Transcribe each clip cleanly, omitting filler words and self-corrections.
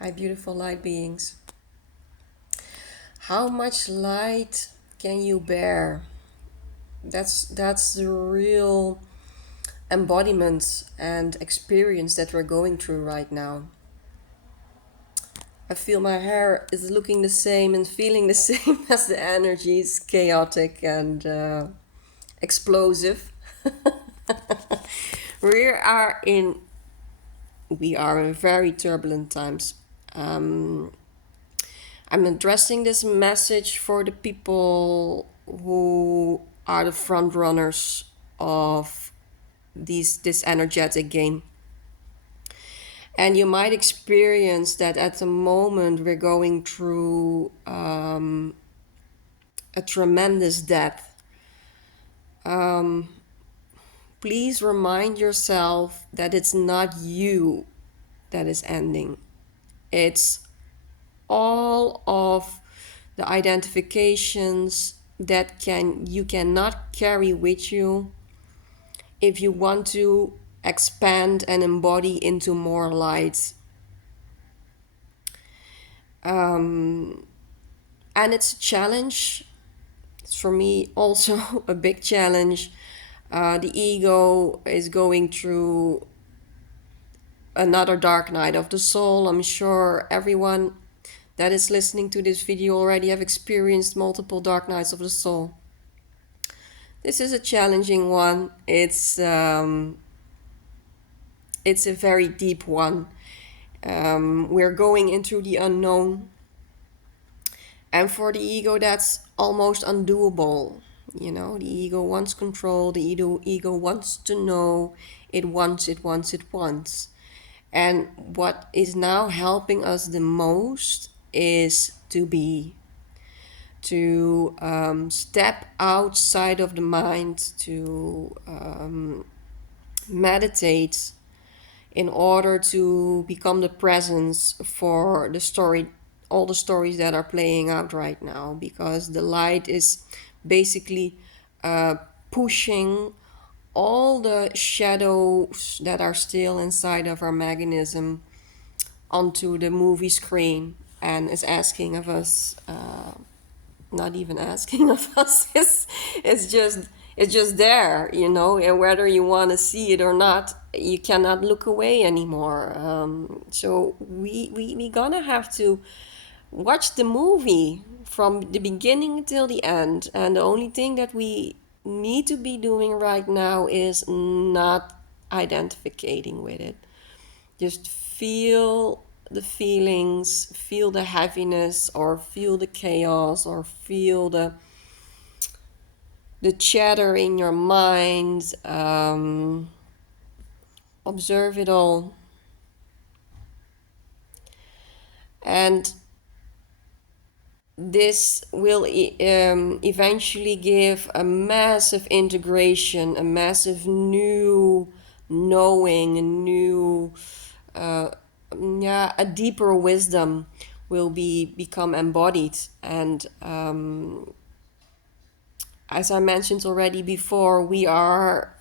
Hi, beautiful light beings. How much light can you bear? That's the real embodiment and experience that we're going through right now. I feel my hair is looking the same and feeling the same as the energy is chaotic and explosive. we are in we are in very turbulent times. I'm addressing this message for the people who are the front runners of this energetic game. And you might experience that at the moment we're going through a tremendous depth. Please remind yourself that it's not you that is ending. It's all of the identifications that you cannot carry with you if you want to expand and embody into more light. And it's a challenge. It's for me also a big challenge. The ego is going through another dark night of the soul. I'm sure everyone that is listening to this video already have experienced multiple dark nights of the soul. This is a challenging one. It's a very deep one. We're going into the unknown, and for the ego, that's almost undoable. You know, the ego wants control. The ego wants to know. It wants. It wants. It wants. And what is now helping us the most is to step outside of the mind, to meditate in order to become the presence for the story, all the stories that are playing out right now, because the light is basically pushing all the shadows that are still inside of our mechanism onto the movie screen and is asking of us, not even asking of us, it's just it's just there, you know, and whether you want to see it or not, you cannot look away anymore. So we gonna have to watch the movie from the beginning till the end, and the only thing that we need to be doing right now is not identificating with it. Just feel the feelings, feel the heaviness, or feel the chaos, or feel the chatter in your mind. Observe it all. And this will eventually give a massive integration, a massive new knowing, a new, a deeper wisdom will become embodied. And as I mentioned already before, we are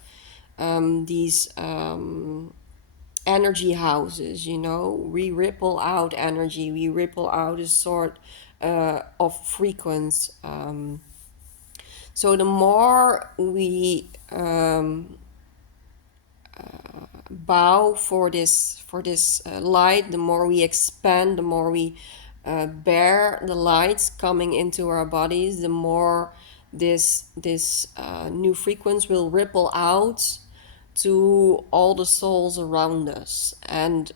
these energy houses, you know. We ripple out energy, we ripple out a sort of frequency. So the more we bow for this light, the more we expand, the more we bear the lights coming into our bodies, the more this new frequency will ripple out to all the souls around us. And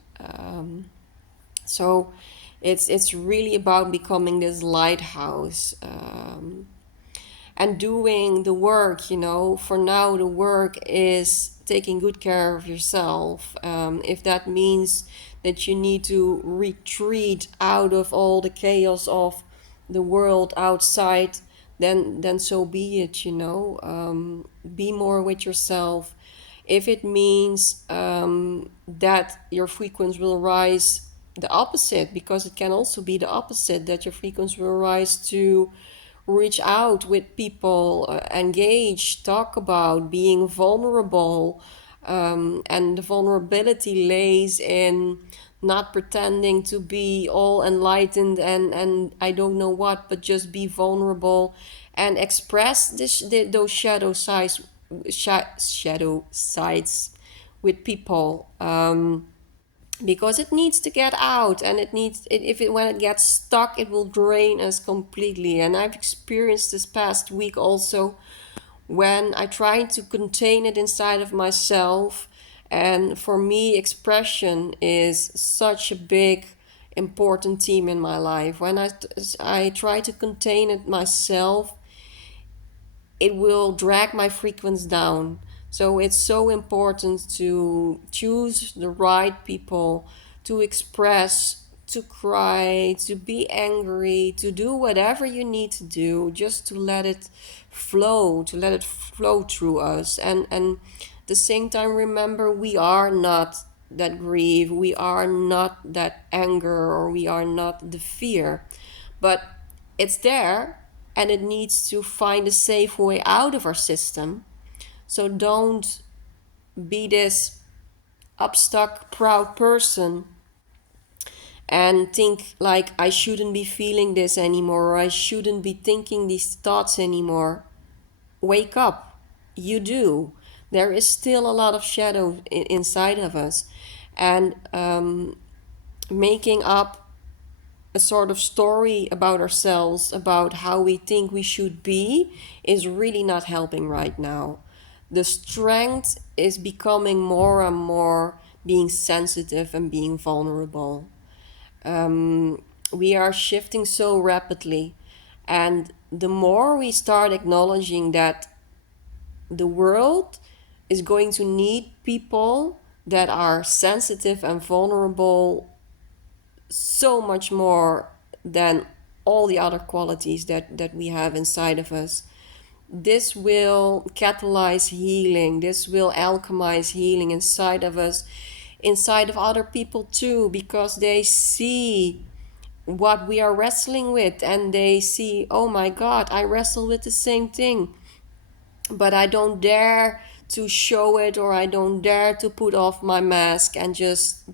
so it's really about becoming this lighthouse, and doing the work. You know, for now the work is taking good care of yourself. If that means that you need to retreat out of all the chaos of the world outside, then so be it. You know, be more with yourself. If it means that your frequency will rise the opposite, because it can also be the opposite, that your frequency will rise to reach out with people, engage, talk about being vulnerable. And the vulnerability lays in not pretending to be all enlightened and I don't know what, but just be vulnerable and express those shadow sides with people, because it needs to get out, and it needs if it when it gets stuck, it will drain us completely. And I've experienced this past week also, when I try to contain it inside of myself. And for me, expression is such a big, important theme in my life. When I try to contain it myself, it will drag my frequency down. So it's so important to choose the right people to express, to cry, to be angry, to do whatever you need to do, just to let it flow, to let it flow through us. And at the same time, remember, we are not that grief, we are not that anger, or we are not the fear. But it's there, and it needs to find a safe way out of our system. So don't be this upstuck, proud person and think like, I shouldn't be feeling this anymore, or I shouldn't be thinking these thoughts anymore. Wake up. You do. There is still a lot of shadow inside of us. And making up a sort of story about ourselves, about how we think we should be, is really not helping right now. The strength is becoming more and more being sensitive and being vulnerable. We are shifting so rapidly, and the more we start acknowledging that the world is going to need people that are sensitive and vulnerable so much more than all the other qualities that we have inside of us. This will catalyze healing. This will alchemize healing inside of us, inside of other people too, because they see what we are wrestling with, and they see, oh my God, I wrestle with the same thing, but I don't dare to show it, or I don't dare to put off my mask and just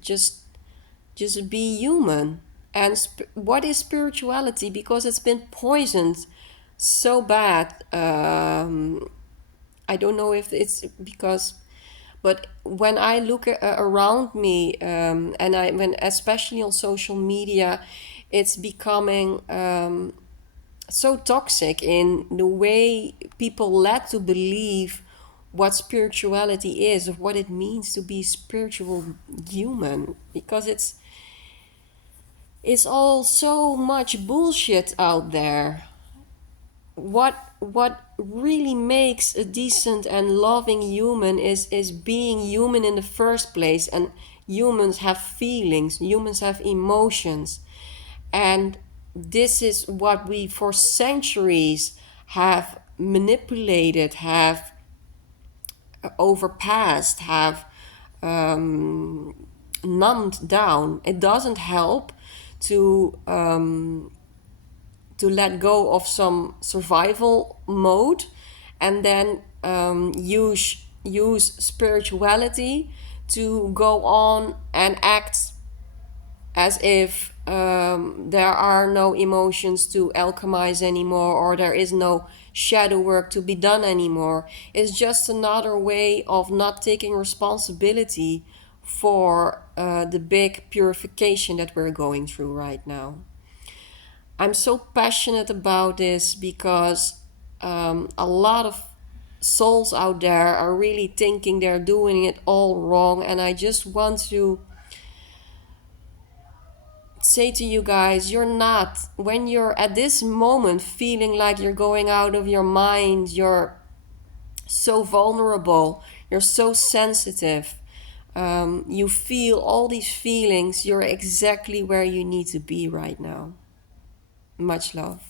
be human. And what is spirituality? Because it's been poisoned so bad. I don't know if it's because, but when I look around me, and when especially on social media, it's becoming so toxic in the way people led to believe what spirituality is, of what it means to be spiritual human, because it's all so much bullshit out there. What really makes a decent and loving human is being human in the first place. And humans have feelings, humans have emotions, and this is what we for centuries have manipulated, have overpassed, have numbed down. It doesn't help to let go of some survival mode, and then use spirituality to go on and act as if there are no emotions to alchemize anymore, or there is no shadow work to be done anymore. It's just another way of not taking responsibility for the big purification that we're going through right now. I'm so passionate about this because a lot of souls out there are really thinking they're doing it all wrong, and I just want to say to you guys, you're not. When you're at this moment feeling like you're going out of your mind, you're so vulnerable, you're so sensitive, you feel all these feelings, you're exactly where you need to be right now. Much love.